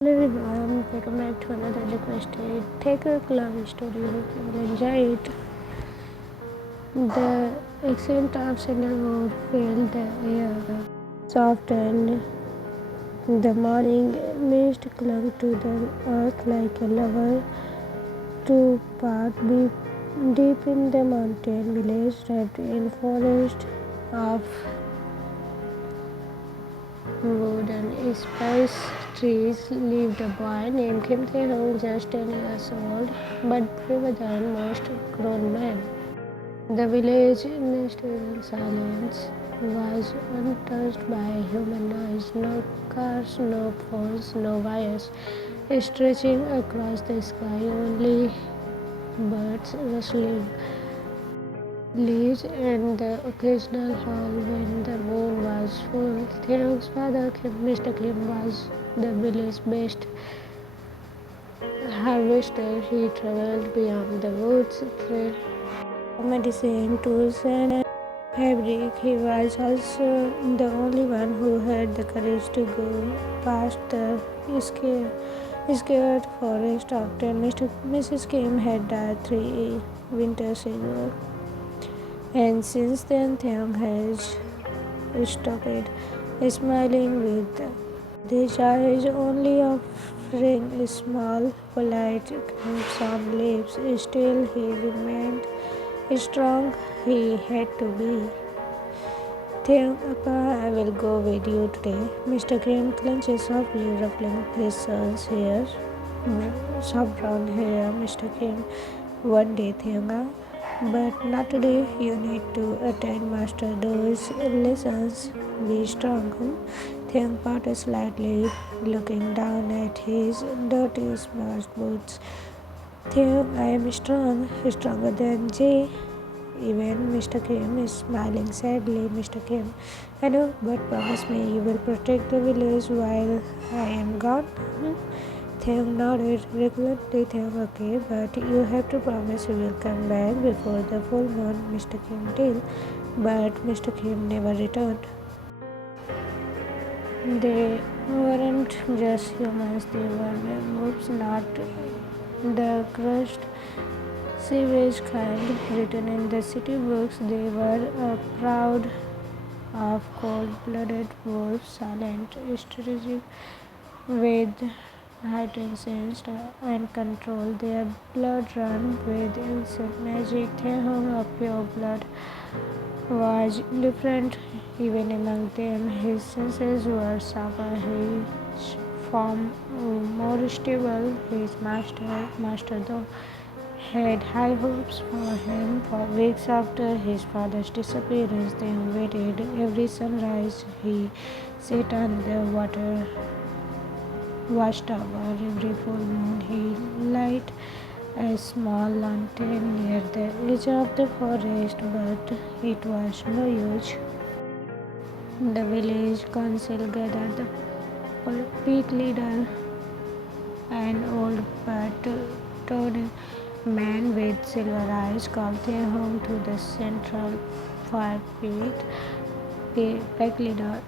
Hello everyone, welcome back to another requested taekook love story. Hope you will enjoy it. The accent of sandalwood filled the air, softened. The morning mist clung to the earth like a lover to part deep in the mountain village wrapped in forest of wood and spice trees lived a boy named Taehyung, just 10 years old, but braver than most grown men. The village, nestled in silence, was untouched by human noise. No cars, no phones, no wires stretching across the sky, only birds rustling leaves and the occasional howl when the moon was full. Taehyung's father, Mr. Kim, was the village's best harvester. He traveled beyond the woods, through medicine, tools, and fabric. He was also the only one who had the courage to go past the scared forest after Mrs. Kim had died 3 winters ago. And since then, Taehyung has stopped smiling with his eyes only offering a small, polite curves on lips. Still, he remained strong. He had to be. Taehyung, Appa, I will go with you today. Mr. Kim clenches softly, ruffling his son's hair. Soft brown hair, Mr. Kim. One day, Taehyung, but not today. You need to attend master those lessons. Be strong. Taehyung pouted slightly, looking down at his dirty, smudged boots. Taehyung, I am strong, stronger than Jay. Even Mr. Kim is smiling sadly. Mr. Kim, I know, but promise me you will protect the village while I am gone. Taehyung nodded reluctantly. Taehyung, okay, but you have to promise you will come back before the full moon. Mr. Kim did, but Mr. Kim never returned. They weren't just humans, they were werewolves, not the crushed sewage kind written in the city books. They were proud of cold-blooded wolves, silent, strategic, with heightened sense and control. Their blood ran with ancient magic. Taehyung, of pure blood, was different even among them. His senses were sharper, his form more stable. His master though, had high hopes for him. For weeks after his father's disappearance, they waited. Every sunrise, he sat on the water watchtower. Every full moon, he lighted a small lantern near the edge of the forest, but it was no use. The village council gathered the pit leader, an old but-toed man with silver eyes, called their home to the central fire pit. Pack leader,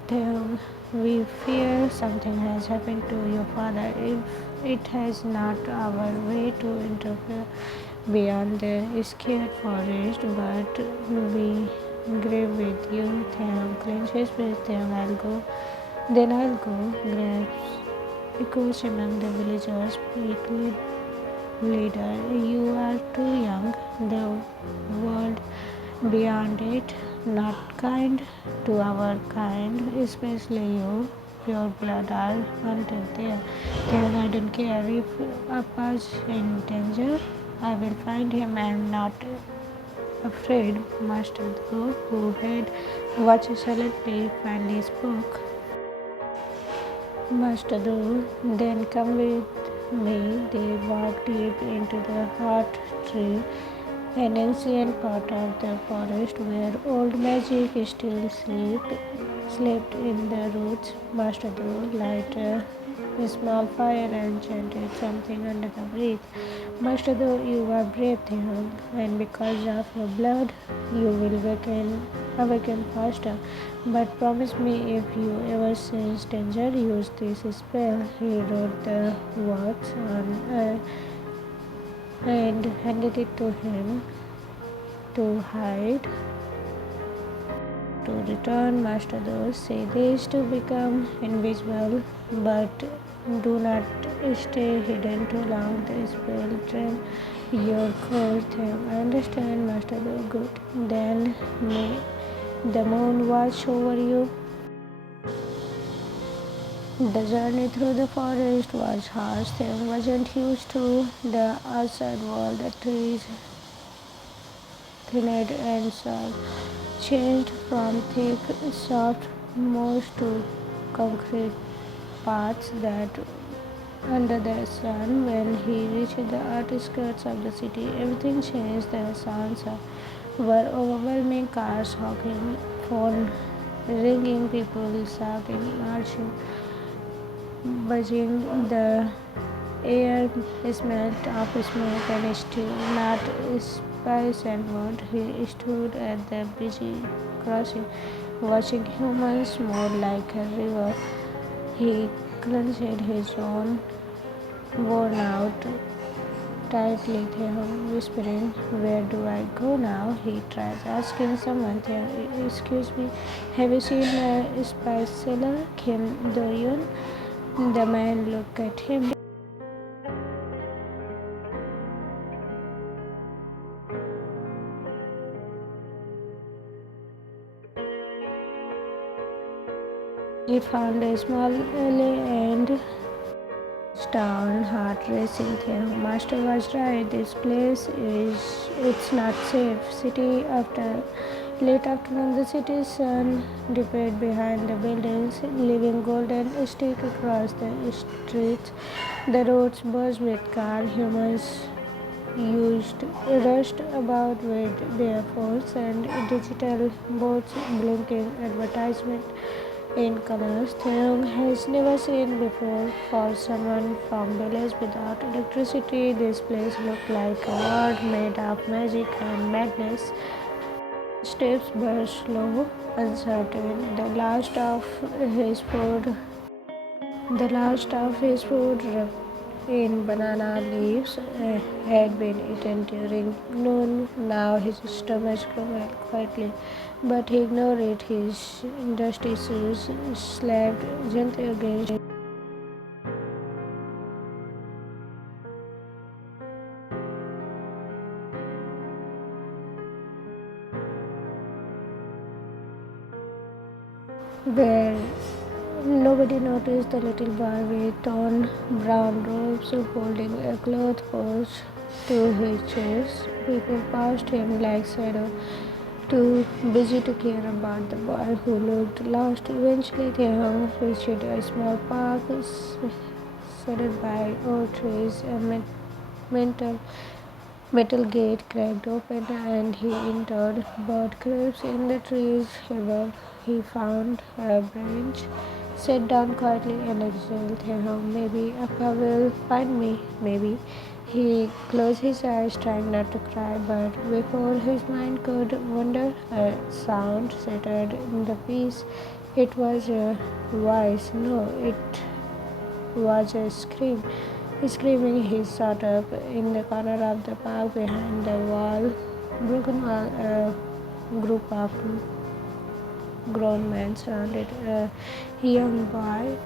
we fear something has happened to your father. If it has not, our way to interfere beyond the scared forest, but we grave with you. Taehyung clenched his fist. Taehyung, I'll go. Then I'll go. Grabs echoes among the villagers. Pit leader, you are too young. The world beyond it, not kind to our kind, especially you. Pure blood are hunted there. Then I don't care if Appa's in danger. I will find him. I am not afraid. Master Dhru, who had watched silently, finally spoke. Master Dhru, then come with me. They walked deep into the heart tree, an ancient part of the forest where old magic still slept in the roots. Master Dhru lighted a small fire and chanted something under the breath. Master, though you are brave, Taehyung, and because of your blood, you will awaken faster. But promise me if you ever sense danger, use this spell. He wrote the words on and handed it to him to hide. To return, Master those say this to become invisible, but do not stay hidden too long. The spell drain your core thing. I understand, Master Do. Good. Then may the moon watch over you. The journey through the forest was harsh. Thing wasn't used to the outside world. The trees thinned and soil changed from thick, soft moss to concrete paths that under the sun. When he reached the outskirts of the city, everything changed. The sounds were overwhelming: cars honking, phone ringing, people shouting, marching, buzzing. The air smelled of smoke and steel, not spice and wood. He stood at the busy crossing, watching humans move like a river. He clenched his own worn out tightly, Taehyung whispering, "Where do I go now?" He tries asking someone, "Excuse me, have you seen a spice seller, Kim Do-yun?" The man looked at him. He found a small alley and down, heart racing. Master was right. This place it's not safe. City after late afternoon, the city sun dipped behind the buildings, leaving golden streak across the streets. The roads buzzed with cars. Humans used rushed about with their phones and digital boards blinking advertisement in colors Taehyung has never seen before. For someone from village without electricity, this place looked like a world made of magic and madness. Steps were slow, uncertain. The last of his food wrapped in banana leaves had been eaten during noon. Now his stomach grumbled quietly, but he ignored it. His dusty shoes slapped gently against where nobody noticed the little boy with torn brown robes holding a cloth pouch to his chest. People passed him like shadows, too busy to care about the boy who looked lost. Eventually, Taehyung reached a small park shaded by old trees. A metal gate cracked open and he entered. Bird creeps in the trees above. He found a branch, sat down quietly and exhaled. Taehyung, maybe Appa will find me, maybe. He closed his eyes, trying not to cry, but before his mind could wander, a sound shattered in the peace. It was a voice. No, it was a scream. Screaming, he sat up in the corner of the park behind the broken wall. A group of grown men surrounded a young boy.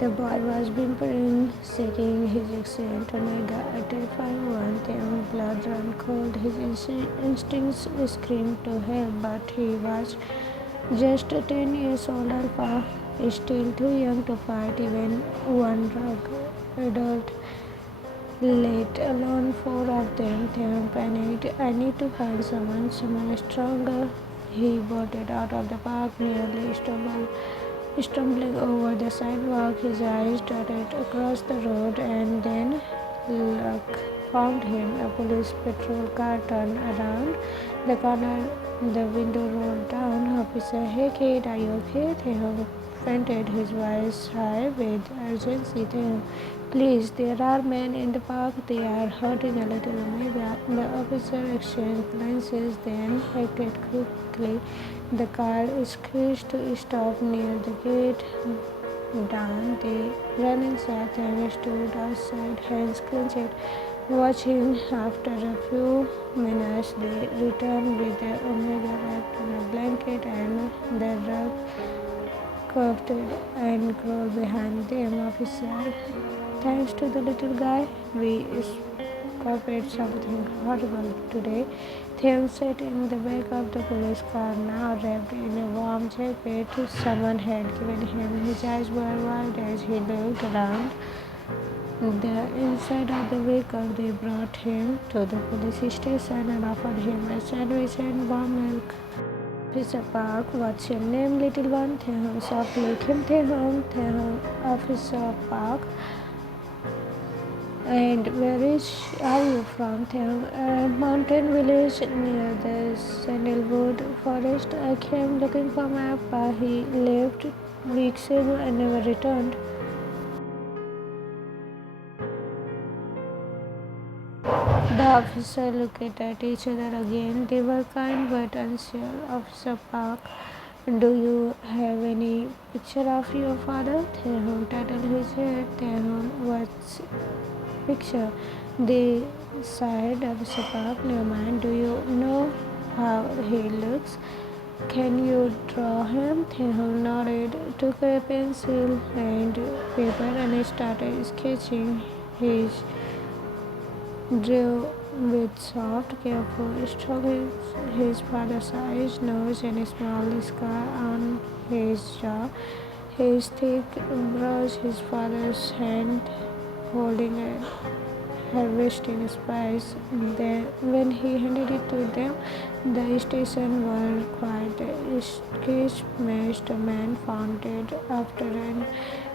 The boy was whimpering, shaking his accent. Omega, a terrifying one. Then blood ran cold. His instincts screamed to help, but he was just 10 years old. Alpha, still too young to fight even one drug adult, let alone four of them. Taehyung panicked. I need to find someone stronger. He bolted out of the park, nearly stumbling over the sidewalk. His eyes darted across the road, and then luck found him. A police patrol car turned around the corner. The window rolled down. Officer, hey kid, are you okay? Taehyung fainted, his voice high with urgency. Taehyung, please, there are men in the park. They are hurting a little Omega. The officer exchanged glances, then acted quickly. The car screeched to stop near the gate. Down, they ran inside and stood outside, hands clenched, watching. After a few minutes, they returned with the Omega wrapped in a blanket and the rug curved and crawled behind them. Officer, thanks to the little guy, we escaped something horrible today. Taehyung sat in the back of the police car, now wrapped in a warm jacket someone had given him. His eyes were wide as he looked around the inside of the vehicle. They brought him to the police station and offered him a sandwich and warm milk. Officer Park, what's your name, little one? Taehyung softly. Kim Taehyung. Taehyung, Officer Park. And are you from? Taehyung, a mountain village near the sandalwood forest. I came looking for my pa. He left weeks ago and never returned. The officers looked at each other again. They were kind but unsure. Officer Park, do you have any picture of your father? Taehyung tattled his head. Taehyung, what's picture? They sighed. Officer Park, never mind. Do you know how he looks? Can you draw him? Taehyung nodded, took a pencil and paper and started sketching. His drew with soft, careful strokes his father's eyes, nose, and a small scar on his jaw. His thick brows, his father's hand holding a harvesting spice. Then, when he handed it to them, the station were quiet. A sketch matched a man found dead after an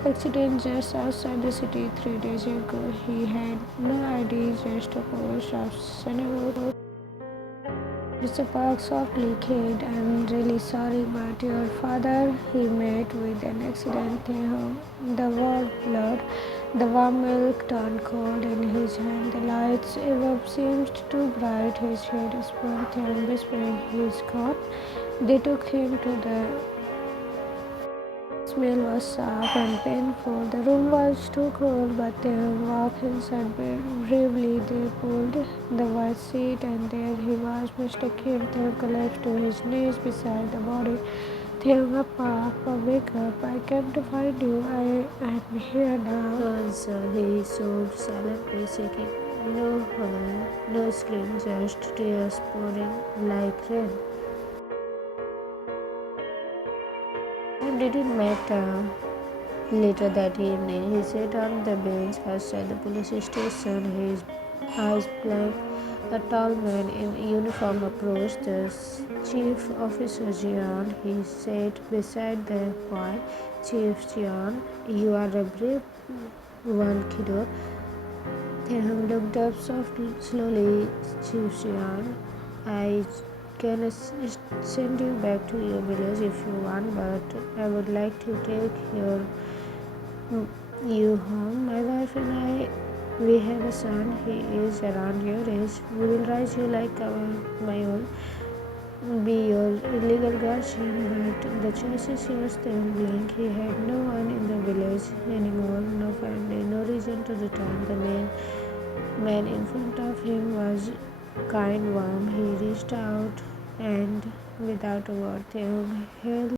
accident just outside the city 3 days ago. He had no ID, just a post of Senegal. Mr. Park softly kid, I'm really sorry, but your father, he met with an accident. The word blood, the warm milk turned cold in his hand. The lights above seemed too bright. His head spun. Taehyung whispering, he's gone. They took him to the smell was sharp and painful. The room was too cold, but they walked inside bravely. They pulled the white sheet, and there he was, Mr. Kim. They collapsed to his knees beside the body. Taehyung, Papa, wake up. I came to find you. I am here now. Answer, he sobbed silently, shaking. No horn, no scream, just tears pouring like rain. It didn't matter. Later that evening, he sat on the bench outside the police station, his eyes blank. A tall man in uniform approached the chief officer Jeon. He sat beside the boy. Chief Jeon, you are a brave one, kiddo. Taehyung looked up slowly. Chief Jeon, I can send you back to your village if you want, but I would like to take you home. My wife and I, we have a son. He is around your age. We will raise you like my own, be your legal guardian, but the choice is yours. Then blink. He had no one in the village anymore, no family, no reason to return. The man in front of him was kind, warm. He reached out and without a word, Taehyung held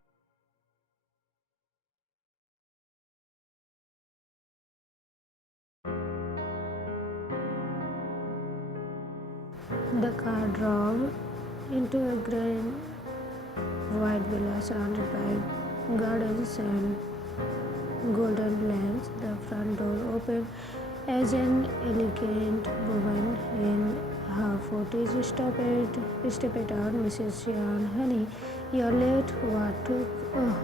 the car drove into a grand white villa surrounded by gardens and golden lamps. The front door opened as an elegant woman in her 40s stepped out. Mrs. Jeon, honey, you're late. What took? Oh.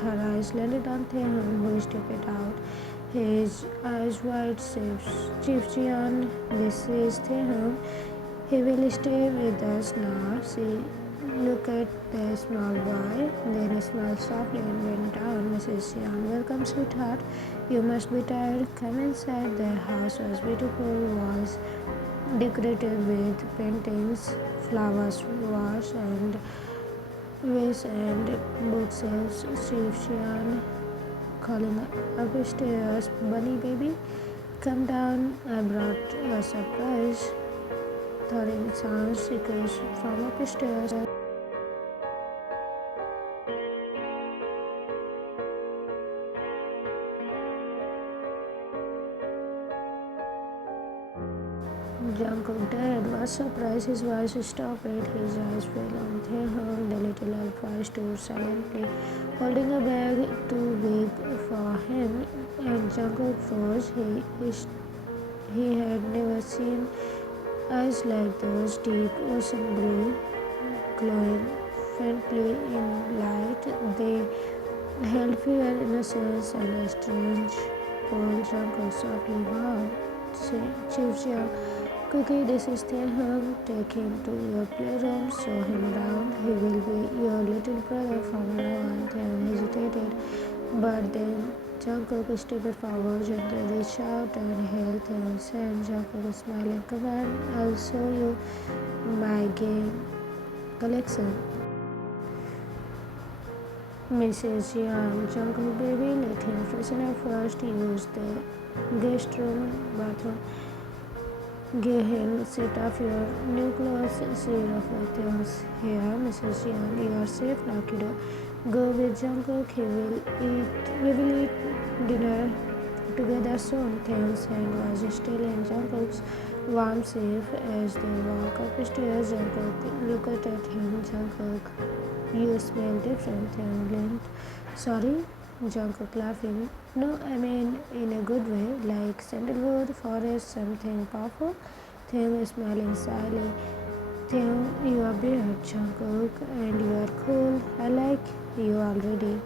Her eyes landed on Taehyung, who stepped out. His eyes wide. Chief Jeon, this is Taehyung. He will stay with us now. looked at the small boy, then smiled softly and went down. Mrs. Jeon, welcome, sweetheart. You must be tired. Come inside. The house was beautiful, walls decorated with paintings, flowers, vase, and vase and bookshelves. Chief Jeon calling upstairs, Bunny baby, come down. I brought a surprise. Thirring sounds echoes from upstairs. Jungkook dad was surprised. His voice stopped. His eyes fell on Taehyung. The little elf stood silently, holding a bag too big for him. And Jungkook froze. He had never seen eyes like those, deep ocean blue, glowing faintly in light. They held fear, innocence, and a strange cold. Jungkook softly vowed, Chief Jeon, Cookie, this is Taehyung. Take him to your playroom, show him around. He will be your little brother from now on. Taehyung hesitated, but then Jungkook stepped forward, gently reached out and held Taehyung's hand. Jungkook smiled and commanded, I'll show you my game collection. Mrs. Jeon, Jungkook baby, let him freshen up first. Use the guest room bathroom. Give him set of your new clothes. See your things here, Mrs. Jeon. You are safe now, kiddo. Go with Jungkook. We will eat dinner together soon. Taehyung's hand was still in Jungkook's warm, safe as they walked upstairs. Jungkook looked at him. Jungkook, you smell different. Taehyung blinked. Sorry? Jungkook laughing. No, I mean in a good way, like sandalwood, forest, something powerful. Taehyung smiling slyly. Taehyung, you are beard, Jungkook, and you are cool. I like you already.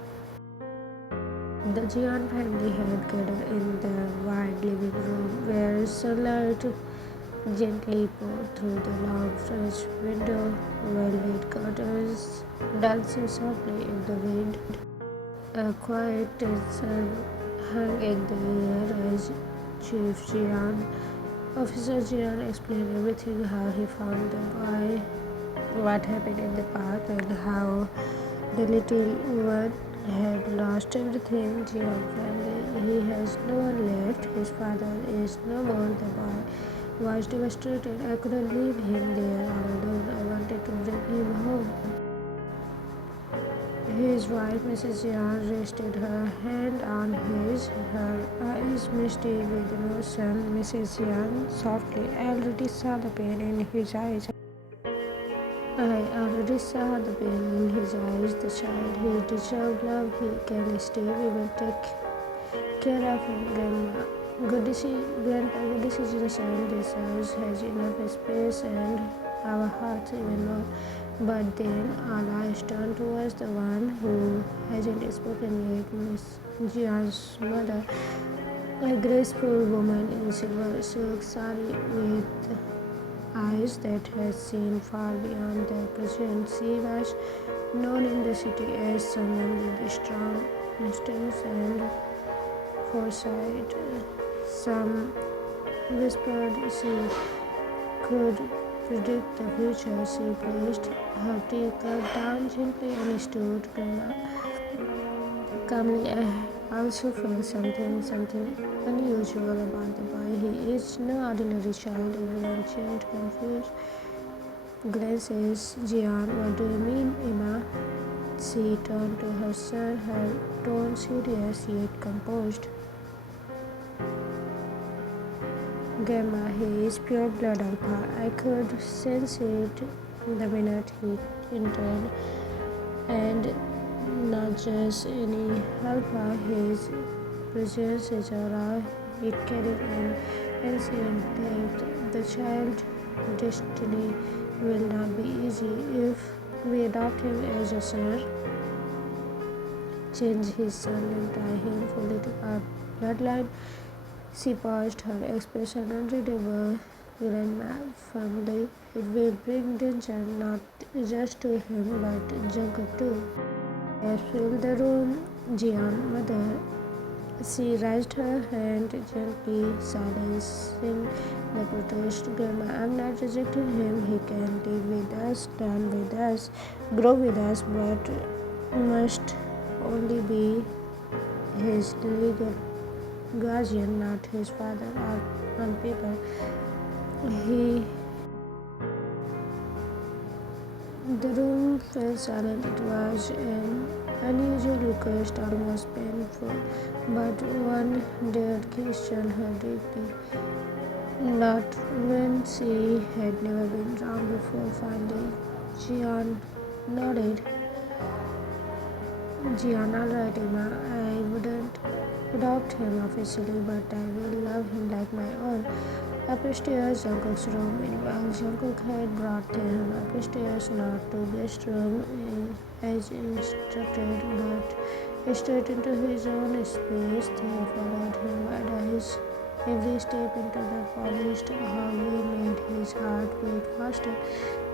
The Jeon family had gathered in the wide living room where sunlight gently poured through the long French window, velvet curtains dancing softly in the wind. A quiet tension hung in the air as Chief Jeon, Officer Jeon explained everything, how he found the boy, what happened in the park, and how the little one had lost everything. Jeon family, he has no one left. His father is no more. The boy was devastated. I couldn't leave him there all alone. I wanted to bring him home. His wife, Mrs. Jeon, rested her hand on his, her eyes misty with emotion. Mrs. Jeon softly, I already saw the pain in his eyes. I already saw the pain in his eyes. The child, he deserves love. He can stay. We will take care of him, Grandma. Grandpa, good decision, son. This house has enough space and our hearts even more. But then all eyes turned towards the one who hasn't spoken yet, Miss Jeon's mother, a graceful woman in silver silk sari with eyes that had seen far beyond the present. She was known in the city as someone with strong instincts and foresight. Some whispered she could predict the future. She placed her teacup down gently and stood calmly. I also felt something unusual about the boy. He is no ordinary child. Everyone changed, confused glances. Jeon, what do you mean, Emma? She turned to her son, her tone serious yet composed. Grandma, he is pure blood alpha. I could sense it the minute he entered. And not just any alpha, his presence is aura. It carried an ancient depth. The child's destiny will not be easy if we adopt him as a son. Change his surname, tie him fully to our bloodline. She paused, her expression unreadable. grandma family. It will bring danger not just to him but Jungkook too. As filled the room, Jeon mother. She raised her hand gently, silencing the protest. Grandma, I'm not rejecting him. He can live with us, learn with us, grow with us, but must only be his legal guardian, not his father or on paper. He The room fell silent. It was an unusual request, almost painful, but one dared question her deeply. Not when she had never been wrong before. Finally, Jeon nodded. Jeon, alright, Emma. I wouldn't adopt him officially, but I will love him like my own. Upstairs, Jungkook's room. Meanwhile, Jungkook had brought him upstairs, not to guest room as instructed, but straight into his own space. They followed him wide eyes. Every step into the polished hallway made his heart beat faster.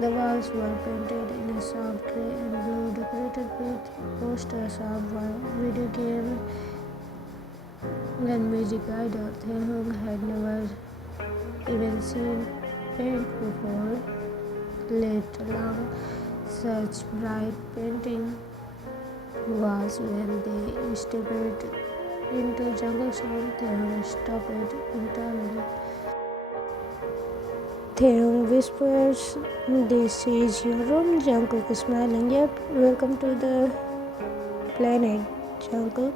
The walls were painted in a soft gray and blue, decorated with posters of one video game and music idol. Taehyung had never even seen paint before, let alone such bright painting was when they stepped into Jungkook's room. Taehyung stopped internally. Taehyung whispers, "This is your room." Jungkook is smiling. "Yep, welcome to the planet, Jungkook."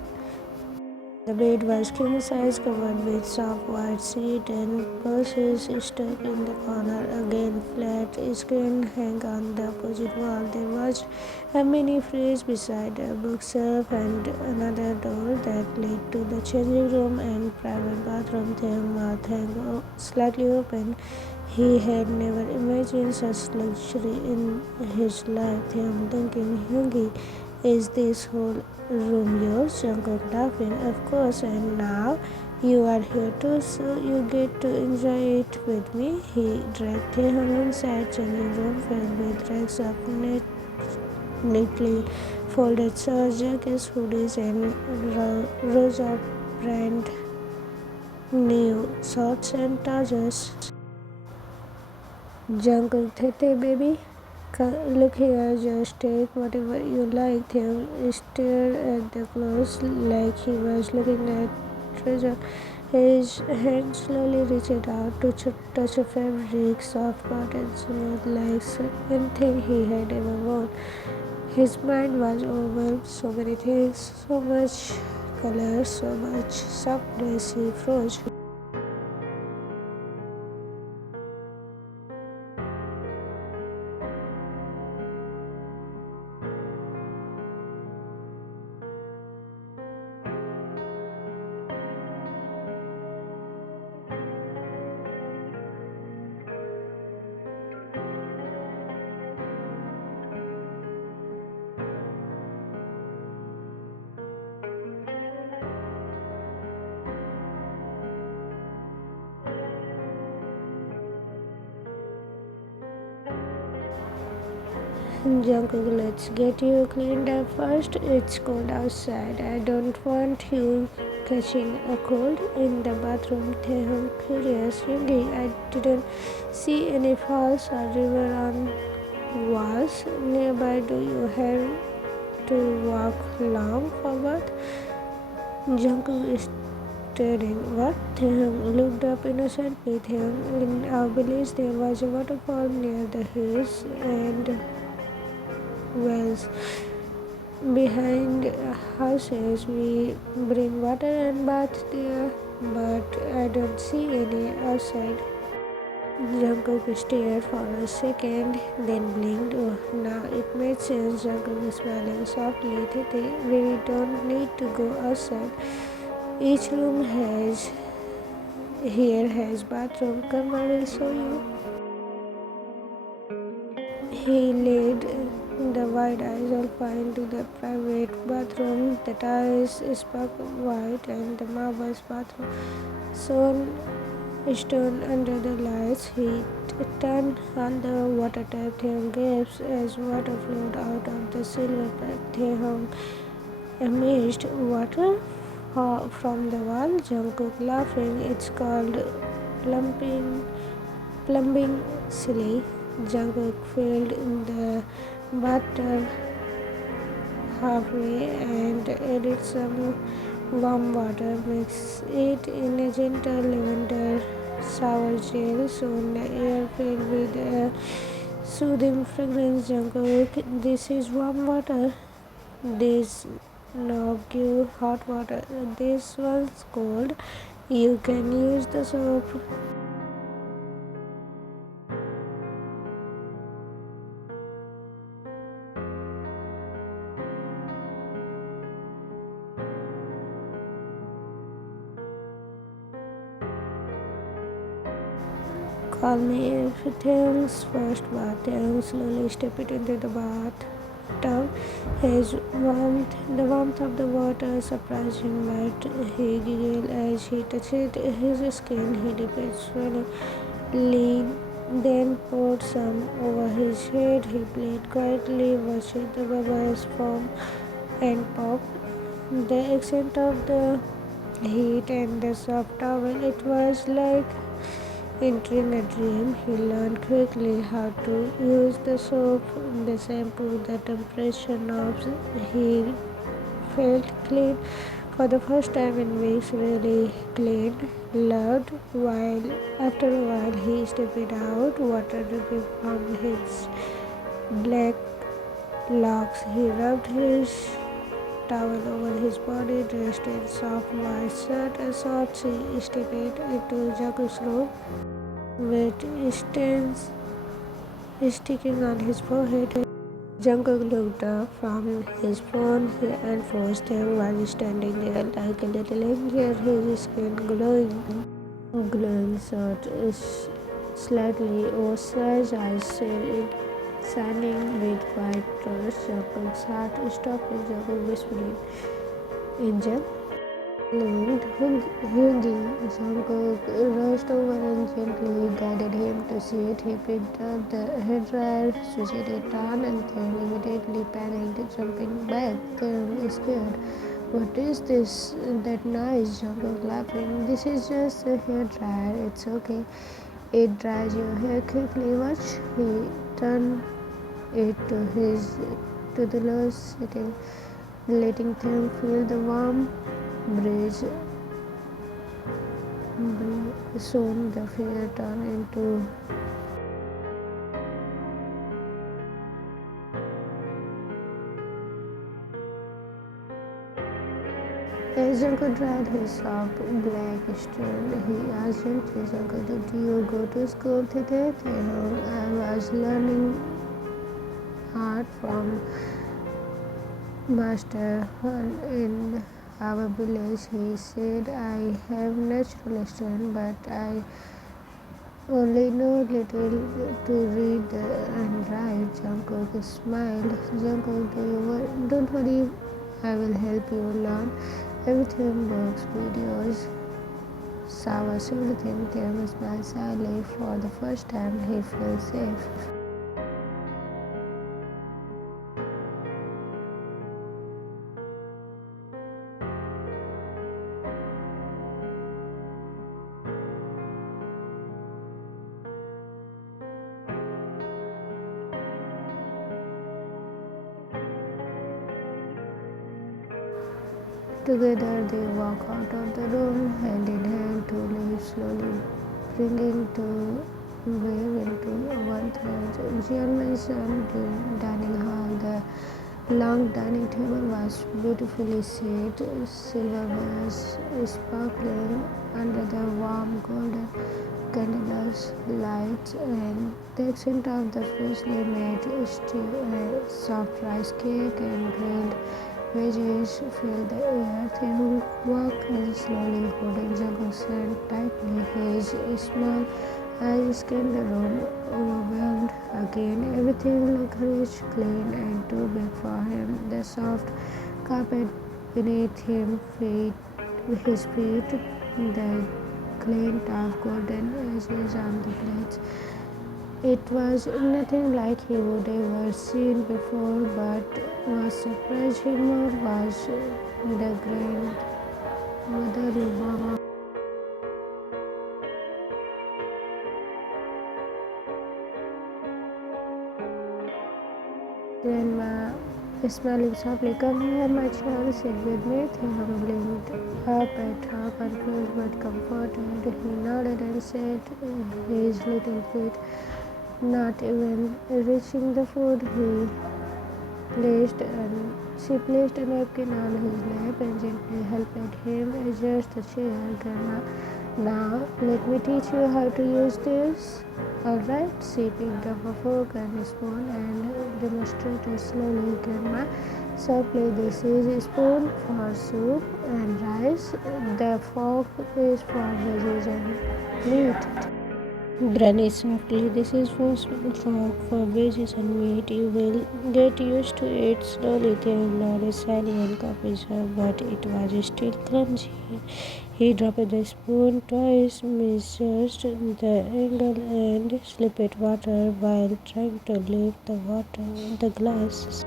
The bed was king-size, covered with soft white sheet and purses stuck in the corner. Again, flat screen hung on the opposite wall. There was a mini fridge beside a bookshelf and another door that led to the changing room and private bathroom. Taehyung's mouth hung slightly open. He had never imagined such luxury in his life. Taehyung thinking, "Hyungi, is this whole room yours?" Jungkook laughing, "Of course, and now you are here too, so you get to enjoy it with me." He dragged Taehyung inside, changing room filled with racks of neatly folded shirts, jackets, hoodies, and rows of brand new shorts and trousers. Jungkook, "Tete, baby. Look here, just take whatever you like." Taehyung stared at the clothes like he was looking at treasure. His hand slowly reached out to touch a fabric, soft cotton, smooth like anything he had ever worn. His mind was overwhelmed. So many things, so much color, so much softness. He froze. Jungkook, let's get you cleaned up first. It's cold outside. I don't want you catching a cold in the bathroom. Taehyung, curious. Yoongi, I didn't see any falls or river on walls nearby. Do you have to walk long for what? Jungkook is staring. What? Taehyung looked up innocently. Taehyung, in our village there was a waterfall near the hills and wells behind houses. We bring water and bath there, but I don't see any outside. Jungkook stared for a second, then blinked. Oh, now it made sense. Jungkook is smiling softly. Tete, we don't need to go outside. Each room has bathroom. Come, I will show you. He led the wide-eyed alpha into the private bathroom. The tiles sparkled white and the marble bathroom shone Stood under the lights. He turned on the water tap. Taehyung gasped as water flowed out of the silver pipe. Taehyung amazed. Water from the wall. Jungkook laughing. It's called plumbing, silly. Jungkook filled the bathtub halfway and added some warm water. Mix it in a gentle lavender sour gel. Soon the air filled with a soothing fragrance. Jungkook, this is warm water. This no give hot water. This one's cold. You can use the soap. Call me if Taehyung's first bath. Taehyung slowly stepped into the bathtub. The warmth of the water surprised him, but he giggled as he touched his skin. He dipped slowly, then poured some over his head. He played quietly, watching the bubbles form and pop. The accent of the heat and the soft towel, it was like entering a dream. He learned quickly how to use the soap, the shampoo, the temperature knobs. He felt clean for the first time in weeks, really clean, loved. While after a while he stepped out, water dripping from his black locks. He rubbed his towel over his body, dressed in soft white shirt and shorts. He stepped into Jungkook's room with stains sticking on his forehead. Jungkook looked up from his phone and forced him while standing there like a little angel, his skin glowing short, slightly oversized eyes shining with white tears. Jungkook's heart stopped and Jungkook whispered, "Angel?" Named Hyungi, Jungkook rushed over and gently guided him to sit. He picked up the hairdryer, switched it on, and then immediately panicked, jumping back. Then scared. "What is this? That noise?" Jungkook laughing. "This is just a hairdryer. It's okay. It dries your hair quickly. Watch." He turned it to the lowest setting, letting them feel the warm breeze. Soon the fear turned into as Jungkook dried his soft black string, he asked gently, "Jungkook, did you go to school today?" "I was learning art from Master Han in our village," he said. "I have natural strength, but I only know little to read and write." Jungkook smiled. "Jungkook, don't worry, I will help you learn everything, books, videos, showers, everything." Taehyung smiled shyly. For the first time, he felt safe. Together they walk out of the room, hand in hand, to leave slowly, bringing to wave into one thread. Jeon mentioned the dining hall. The long dining table was beautifully set, silverware sparkling under the warm golden candles, lights, and the accent of the freshly made stew, soft rice cake, and grilled veggies filled the air. Taehyung walked in slowly, holding Jungkook's hand tightly. His small eyes scanned the room, overwhelmed again. Everything looked rich, clean, and too big for him. The soft carpet beneath his feet, the glint of golden ashes on the plates. It was nothing like he would ever seen before, but what surprised him more was the grandmother Obama. Grandma, smiling softly, "Come here, my child, sit with me." Taehyung blinked up at her, confused but comforted. He nodded and sat his little feet, not even reaching the food. She placed a napkin on his lap and gently helped him adjust the chair. "Grandma, now let me teach you how to use this." "All right." She picked up a fork and a spoon and demonstrated slowly. "Grandma, softly, this is a spoon for soup and rice. The fork is for veggies and meat." Granny softly, "This is for veggies and meat. You will get used to it slowly." Taehyung nodded sadly and copied her, but it was still crunchy. He dropped the spoon twice, misjudged the angle, and slipped water while trying to lift the glass.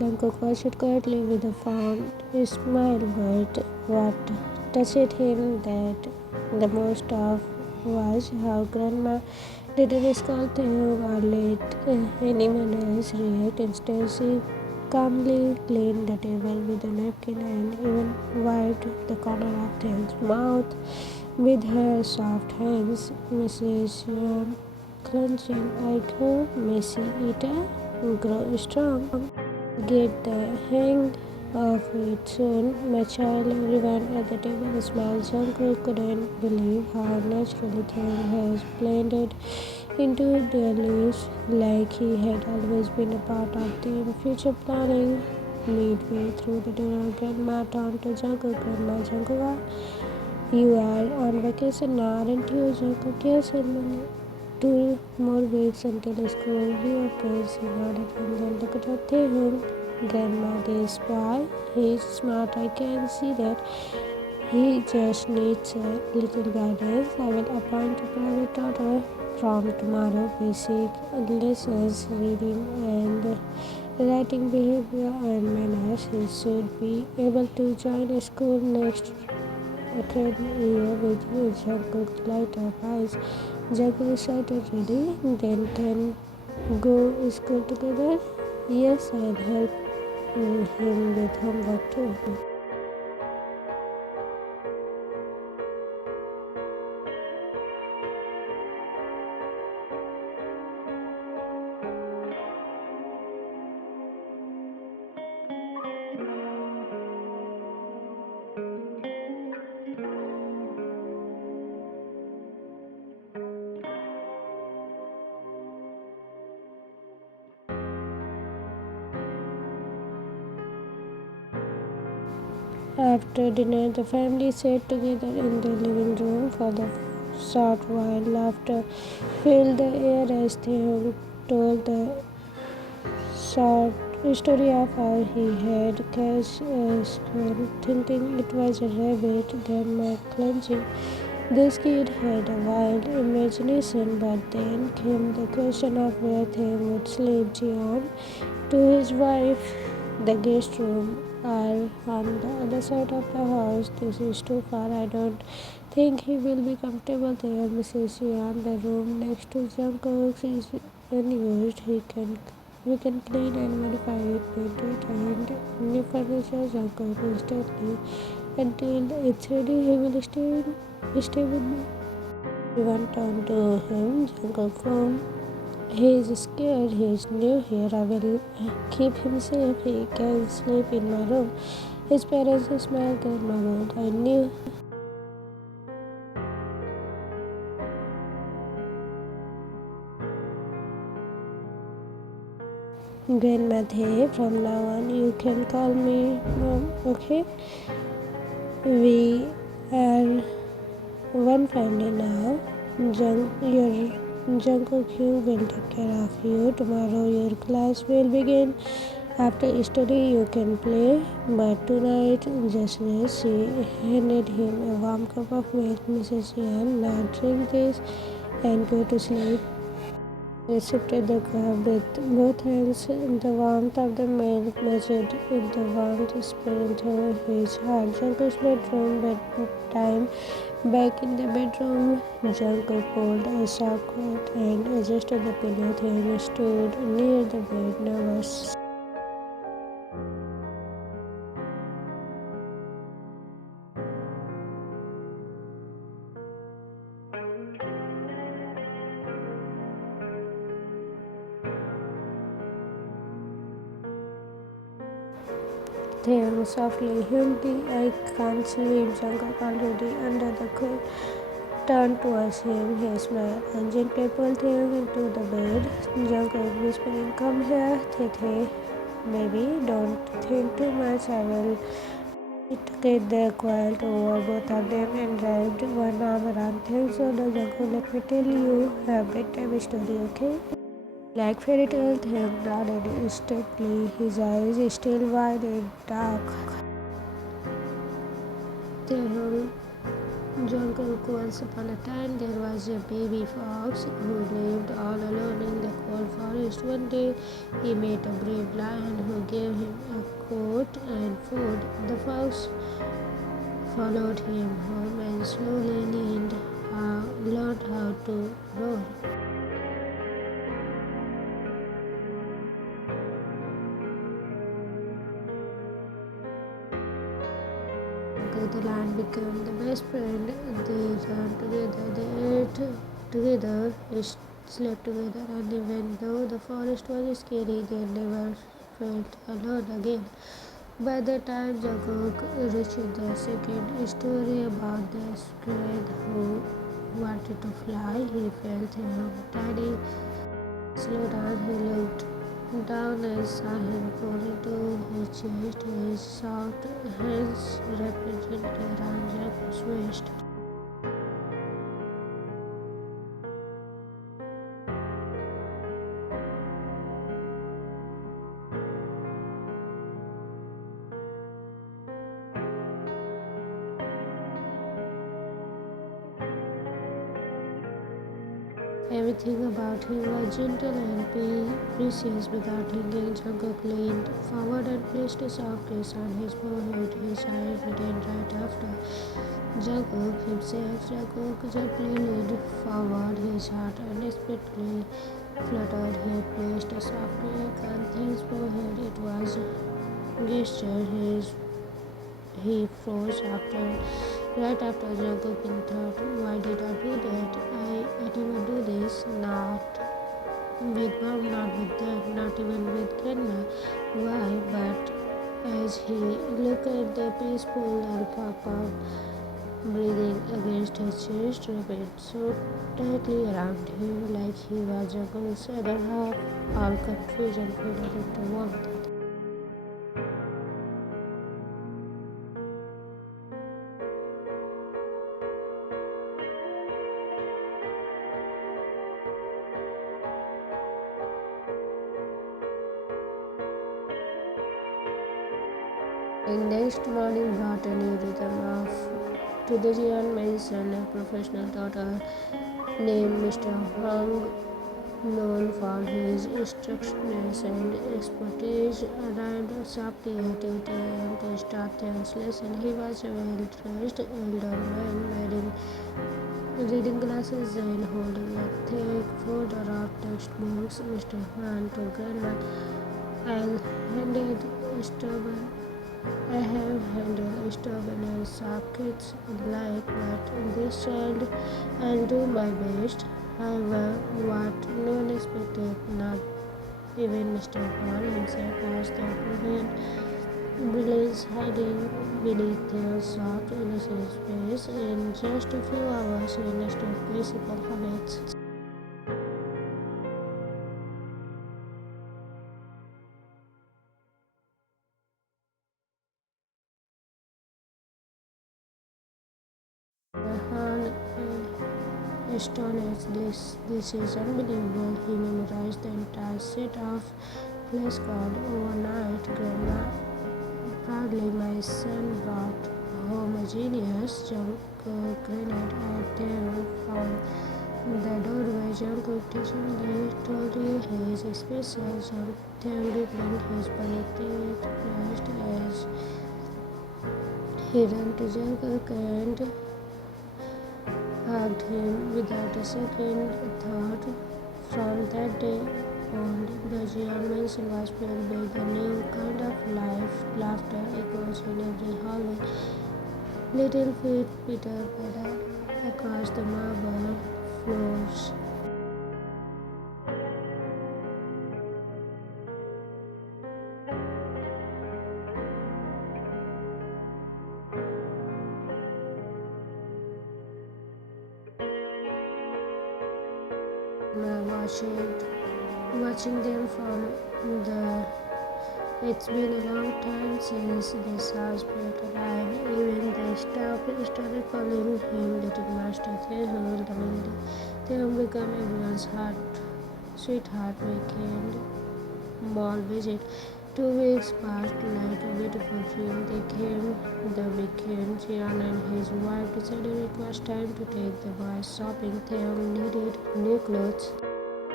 Jungkook watched quietly with a fond smile, but what touched him that the most of was how Grandma didn't scold Taehyung or let anyone else react. Instead, she calmly cleaned the table with a napkin and even wiped the corner of Taehyung's mouth with her soft hands. Mrs. Jeon, clenching, "I go, messy eater, grow strong. Get the hang of it soon, my child." Everyone at the table smiled. Jungkook couldn't believe how naturally Taehyung has blended into their lives, like he had always been a part of their future planning. Midway through the dinner, Grandma turned to Jungkook. "Grandma, Jungkook, you are on vacation now, aren't you?" Jungkook, "Yes, and 2 more weeks until school reopens." He nodded and then looked at Taehyung. "Grandma, this boy, he's smart. I can see that. He just needs a little guidance. I will appoint a private tutor from tomorrow. Basic lessons, reading and writing, behavior and manners. He should be able to join school next academic year with you." Jungkook light up eyes. Jungkook excited, "Really? Then can go school together?" "Yes, I'll help him with homework too." After dinner, the family sat together in the living room for the short while. Laughter filled the air as Taehyung told the short story of how he had catch a squirrel, thinking it was a rabbit. Grandma clenching. This kid had a wild imagination, but then came the question of where Taehyung would sleep. Jeon, to his wife, "The guest room are on the other side of the house. This is too far. I don't think he will be comfortable there." Mrs. Jeon, "The room next to Jungkook's is unused. We can clean and modify it, paint it, and new furniture." Jungkook instantly, "Until it's ready, he will stay with me." Everyone turned to him. Jungkook frowned. "He is scared. He is new here. I will keep him safe. He can sleep in my room." His parents smiled. Grandma rolled. "I knew." "Grandma Thay, from now on you can call me Mom, okay? We are one family now. Jungkook, you will take care of you. Tomorrow your class will begin. After study you can play, but tonight just rest. She handed him a warm cup of milk. Mrs. Jeon, now drink this and go to sleep. He accepted the cup with both hands. The warmth of the milk measured in the warmth spread through his heart. Jungkook's bedroom, bedtime. Back in the bedroom, Jungkook pulled a soft quilt and adjusted the pillow. Taehyung stood near the bed, nervous. Taehyung softly hummed, I can't sleep. Jungkook already under the quilt turned towards him. He smiled and gently pulled Taehyung into the bed. Jungkook whispering, come here, Tae. Maybe don't think too much. I will. He took the quilt over both of them and wrapped one arm around Taehyung's shoulder. Jungkook, let me tell you a bedtime story, okay? Like fairy tale, Taehyung nodded steadily, his eyes still wide and dark. Taehyung, Jungkook, once upon a time there was a baby fox who lived all alone in the cold forest. One day he met a brave lion who gave him a coat and food. The fox followed him home and slowly learned how to roar. The lion became the best friend. They ran together, they ate together, slept together, and even though the forest was scary, they never felt alone again. By the time Jaguk reached the second story about the squid who wanted to fly, he felt tiny. Slow down, he looked down and saw him fall into his chest. His soft hands wrapped gently around Jaguk's waist. Everything about him was gentle and precious. Without thinking, Jungkook leaned forward and placed a soft kiss on his forehead. His eyes returned right after. Jungkook himself, Jungkook gently leaned forward. His heart unexpectedly fluttered. He placed a soft kiss on his forehead. It was a gesture. He froze right after Jungkook thought, why did I do that? I never do this. Not with mom, not with dad, not even with grandma. Why? But as he looked at the peaceful alpaca breathing against his chest, wrapped so tightly around him like he was Jungkook's other half, all confusion faded into warmth. The next morning brought a new rhythm of to the Jeon mansion. A professional daughter named Mr. Hwang, known for his instructions and expertise, arrived sharply at 8 a.m. to start Taehyung's lesson. He was a well-dressed elder man wearing reading glasses and holding a thick folder of textbooks. Mr. Hwang to Grandma, I'll handle stubborn I have handled stubborn and sharp kids alike, but this child I'll do my best. However, what no one expected, not even Mr. Paul himself, was the brilliance hiding beneath their soft, innocent face. In just a few hours, he understood basic alphabets. Han astonished. This is unbelievable. He memorized the entire set of Let's go overnight, Grandma. Proudly, my son brought home a genius junk grenade at Taehyung from the doorway. Jungkook teasingly told you his special junk. Taehyung blinked his bunny teeth flashed as he ran to Jungkook and hugged him without a second thought. From that day on, the Jeon mansion was filled with a new kind of life. Laughter echoes in every hallway. Little feet pitter-patter across the marble floors. Watching them from the it's been a long time since this house felt alive. Even the staff started calling him Little Master Taehyung. Taehyung became everyone's sweetheart weekend ball visit. 2 weeks passed like a beautiful dream. They came the weekend. Jeon and his wife decided it was time to take the boys shopping. Taehyung needed new clothes.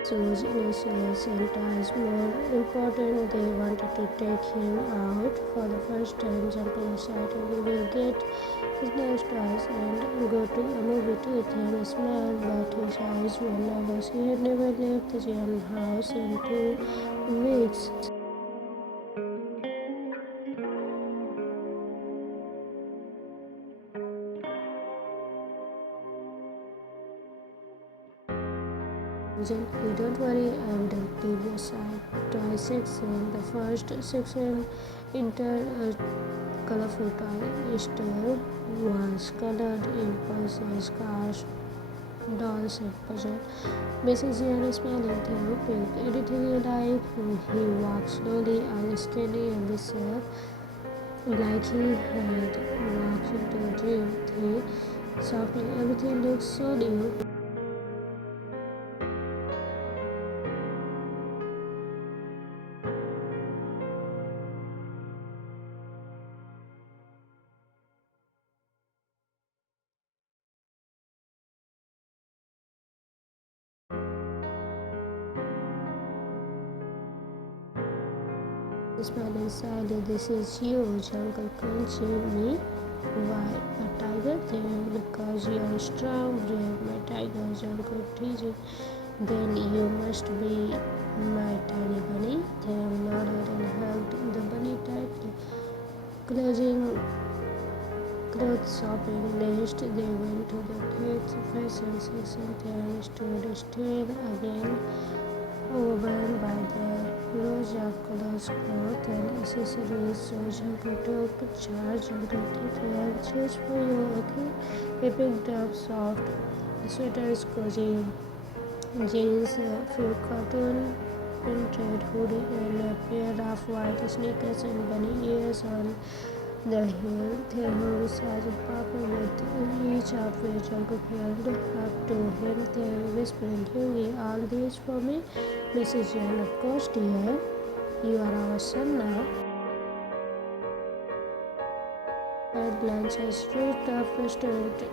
Shoes, initials, and ties. More important, they wanted to take him out for the first time. Jungkook decided we will get his nice toys and go to a movie too. Taehyung smiled, but his eyes were nervous. He had never left the Jeon house in 2 weeks. Gently, don't worry, I will give you a side. Toy section. The first section entered a colorful toy store was colored in pulses, cars, dolls, and puzzles. Mrs. Jeon smiling, Taehyung picked anything you like. He walked slowly, scanning every shelf, like he had walked into a dream. Softly, everything looked so new. Smiling sadly, this is you, Jungkook crunching me. Why a tiger there? Because you are strong, brave, my tiger, Jungkook teasing. Then you must be my tiny bunny. Taehyung nodded and hugged the bunny tightly. Closing clothes shopping next, they went to the kids' fashion section. Taehyung stood still again, overwhelmed by the rows of colors, clothes, and accessories. So Jungkook took charge. Jungkook, take care, choose for you, okay? He picked up soft sweaters, cozy jeans, a few cartoon printed hoodie, and a pair of white sneakers and bunny ears on the heel. Taehyung sized Papa with each outfit. Jungkook held up to him, Taehyung whispering, Hyungi, all these for me? Mrs. Jeon, of course, dear. You are our son now. At lunch, a rooftop restaurant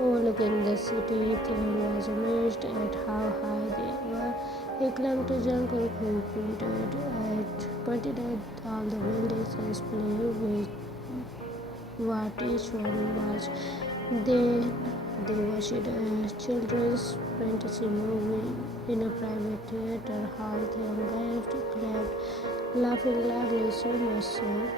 overlooking the city, Taehyung was amazed at how high they were. He clung to Jungkook, who pointed at all the buildings and explained with what each one was. Then they watched a children's fantasy movie in a private theater hall. They laughed, clapped, laughing loudly, so much so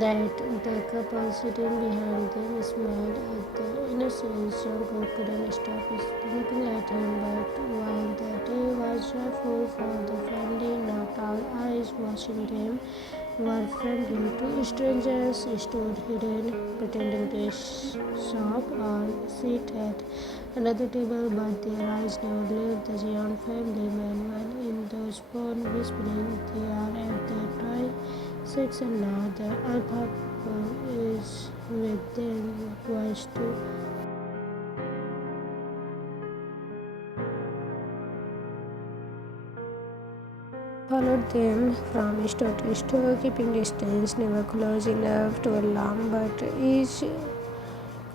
that the couple sitting behind them smiled at the innocence. Jungkook couldn't stop looking at him, but while the day was joyful for the family, not all eyes watching them were friendly. Two strangers stood hidden, pretending to shop or sit at another table, but their eyes never left the Jeon family. Meanwhile, in those phone whispering, they are at the toy section now. The alpha is with them, voice too. Followed followed them from store to store, keeping distance, never close enough to alarm, but each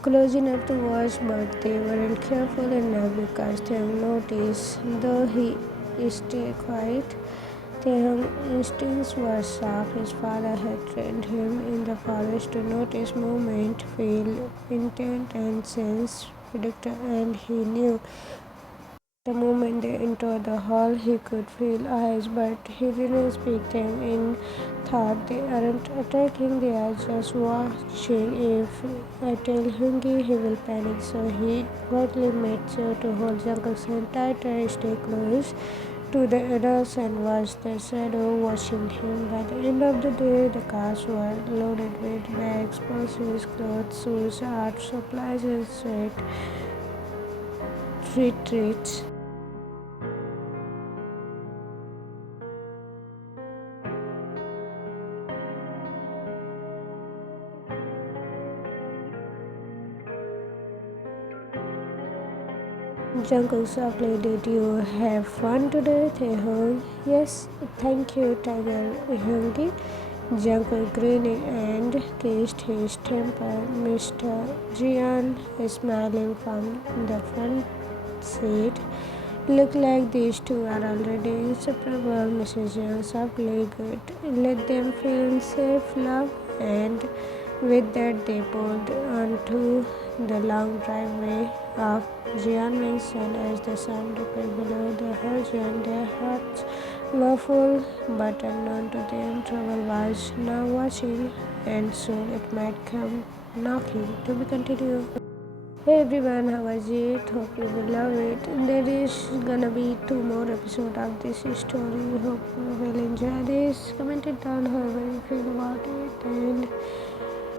close enough to watch, but they weren't careful enough because Taehyung noticed, though he stayed quiet. Taehyung's instincts were sharp. His father had trained him in the forest to notice movement, feel intent, and sense predictor, and he knew the moment they entered the hall, he could feel eyes, but he didn't speak them in thought. They aren't attacking, they are just watching. If I tell Hungi, he will panic, so he quietly made sure to hold Jungkook's hand tighter, stay close to the adults, and watch the shadow watching him. By the end of the day, the cars were loaded with bags, purses, clothes, shoes, art supplies, and sweet treats. Jungkook softly, did you have fun today, Taehyung? Yes, thank you, Tiger Hyungi. Jungkook grinned and kissed his temple. Mr. Jeon, smiling from the front seat. Look like these two are already inseparable, Mrs. Jeon softly. Good. Let them feel safe, love, and with that they pulled onto the long driveway of Jeon Mansion. As the sun rippled below the horizon, their hearts were full, but unknown to them, trouble was now watching, and soon it might come knocking. To be continued. Hey everyone, how was it? Hope you will love it. There is gonna be 2 more episodes of this story. Hope you will enjoy this. Comment it down however you feel about it, and